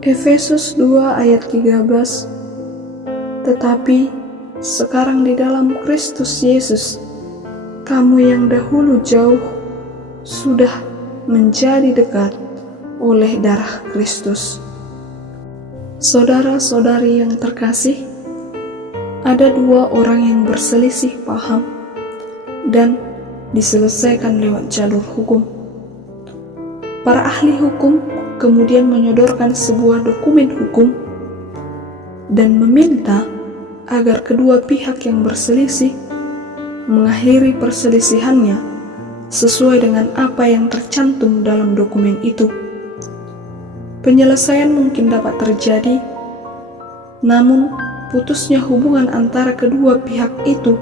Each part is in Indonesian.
Efesus 2 ayat 13. Tetapi sekarang di dalam Kristus Yesus, kamu yang dahulu jauh sudah menjadi dekat oleh darah Kristus. Saudara-saudari yang terkasih, ada dua orang yang berselisih paham dan diselesaikan lewat jalur hukum. Para ahli hukum kemudian menyodorkan sebuah dokumen hukum dan meminta agar kedua pihak yang berselisih mengakhiri perselisihannya sesuai dengan apa yang tercantum dalam dokumen itu. Penyelesaian mungkin dapat terjadi, namun putusnya hubungan antara kedua pihak itu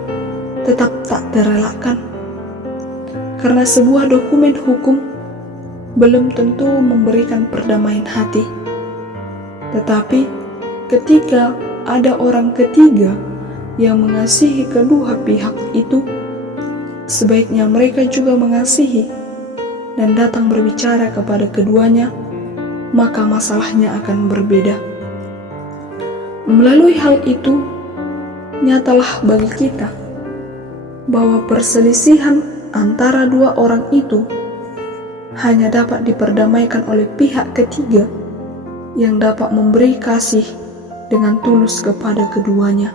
tetap tak terelakkan, karena sebuah dokumen hukum belum tentu memberikan perdamaian hati. Tetapi ketika ada orang ketiga yang mengasihi kedua pihak itu, sebaiknya mereka juga mengasihi dan datang berbicara kepada keduanya, maka masalahnya akan berbeda. Melalui hal itu, nyatalah bagi kita bahwa perselisihan antara dua orang itu hanya dapat diperdamaikan oleh pihak ketiga yang dapat memberi kasih dengan tulus kepada keduanya.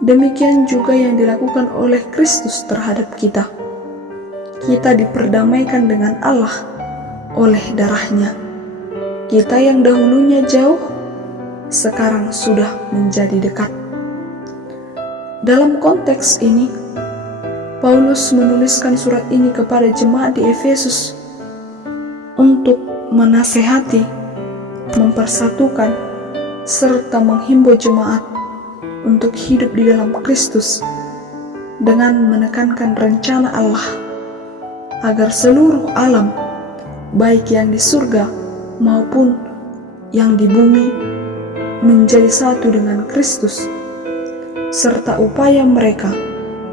Demikian juga yang dilakukan oleh Kristus terhadap kita. Kita diperdamaikan dengan Allah oleh darahnya. Kita yang dahulunya jauh, sekarang sudah menjadi dekat. Dalam konteks ini, Paulus menuliskan surat ini kepada jemaat di Efesus untuk menasehati, mempersatukan, serta menghimbau jemaat untuk hidup di dalam Kristus dengan menekankan rencana Allah agar seluruh alam, baik yang di surga maupun yang di bumi, menjadi satu dengan Kristus, serta upaya mereka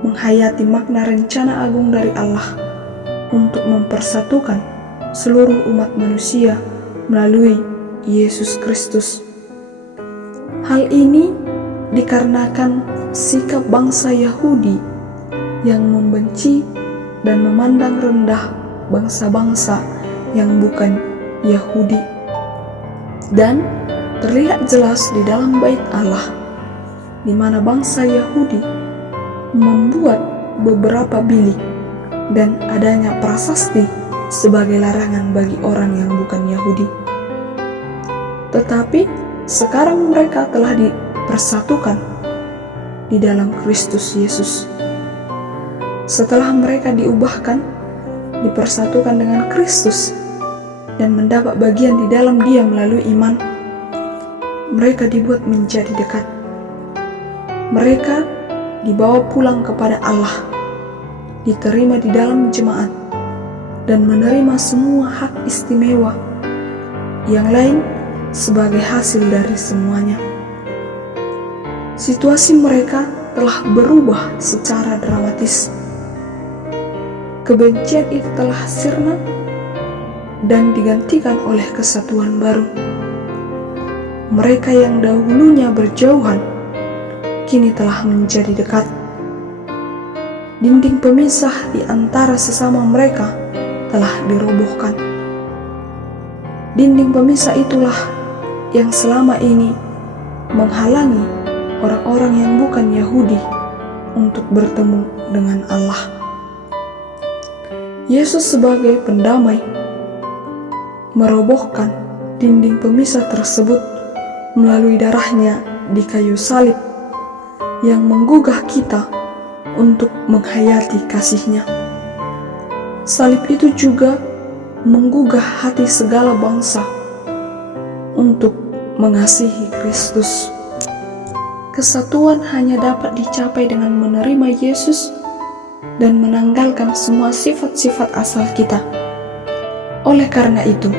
menghayati makna rencana agung dari Allah untuk mempersatukan seluruh umat manusia melalui Yesus Kristus. Hal ini dikarenakan sikap bangsa Yahudi yang membenci dan memandang rendah bangsa-bangsa yang bukan Yahudi, dan terlihat jelas di dalam bait Allah, di mana bangsa Yahudi membuat beberapa bilik dan adanya prasasti sebagai larangan bagi orang yang bukan Yahudi. Tetapi sekarang mereka telah dipersatukan di dalam Kristus Yesus. Setelah mereka diubahkan, dipersatukan dengan Kristus dan mendapat bagian di dalam Dia melalui iman, mereka dibuat menjadi dekat. Mereka dibawa pulang kepada Allah, diterima di dalam jemaat, dan menerima semua hak istimewa yang lain sebagai hasil dari semuanya. Situasi mereka telah berubah secara dramatis. Kebencian itu telah sirna dan digantikan oleh kesatuan baru. Mereka yang dahulunya berjauhan kini telah menjadi dekat. Dinding pemisah di antara sesama mereka telah dirobohkan. Dinding pemisah itulah yang selama ini menghalangi orang-orang yang bukan Yahudi untuk bertemu dengan Allah. Yesus sebagai pendamai merobohkan dinding pemisah tersebut melalui darahnya di kayu salib yang menggugah kita untuk menghayati kasih-Nya. Salib itu juga menggugah hati segala bangsa untuk mengasihi Kristus. Kesatuan hanya dapat dicapai dengan menerima Yesus dan menanggalkan semua sifat-sifat asal kita. Oleh karena itu,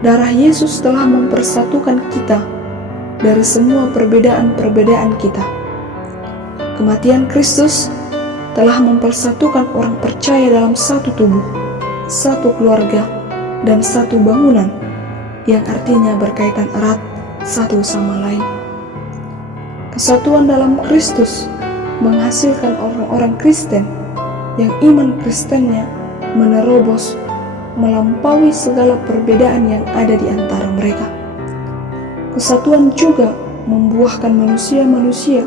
darah Yesus telah mempersatukan kita dari semua perbedaan-perbedaan kita. Kematian Kristus telah mempersatukan orang percaya dalam satu tubuh, satu keluarga, dan satu bangunan yang artinya berkaitan erat satu sama lain. Kesatuan dalam Kristus menghasilkan orang-orang Kristen yang iman Kristennya menerobos melampaui segala perbedaan yang ada di antara mereka. Kesatuan juga membuahkan manusia-manusia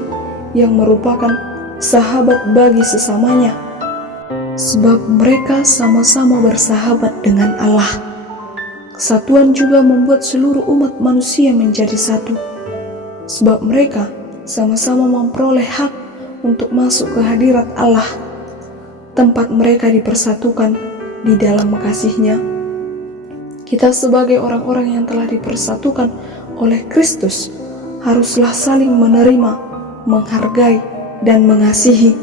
yang merupakan sahabat bagi sesamanya, sebab mereka sama-sama bersahabat dengan Allah. Kesatuan juga membuat seluruh umat manusia menjadi satu, sebab mereka sama-sama memperoleh hak untuk masuk ke hadirat Allah, tempat mereka dipersatukan di dalam kasih-Nya. Kita sebagai orang-orang yang telah dipersatukan oleh Kristus haruslah saling menerima, menghargai, dan mengasihi.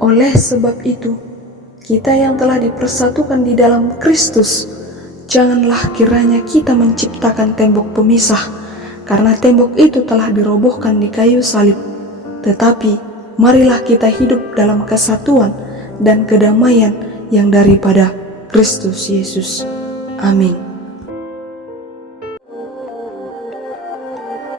Oleh sebab itu, kita yang telah dipersatukan di dalam Kristus, janganlah kiranya kita menciptakan tembok pemisah, karena tembok itu telah dirobohkan di kayu salib. Tetapi, marilah kita hidup dalam kesatuan dan kedamaian yang daripada Kristus Yesus. Amin.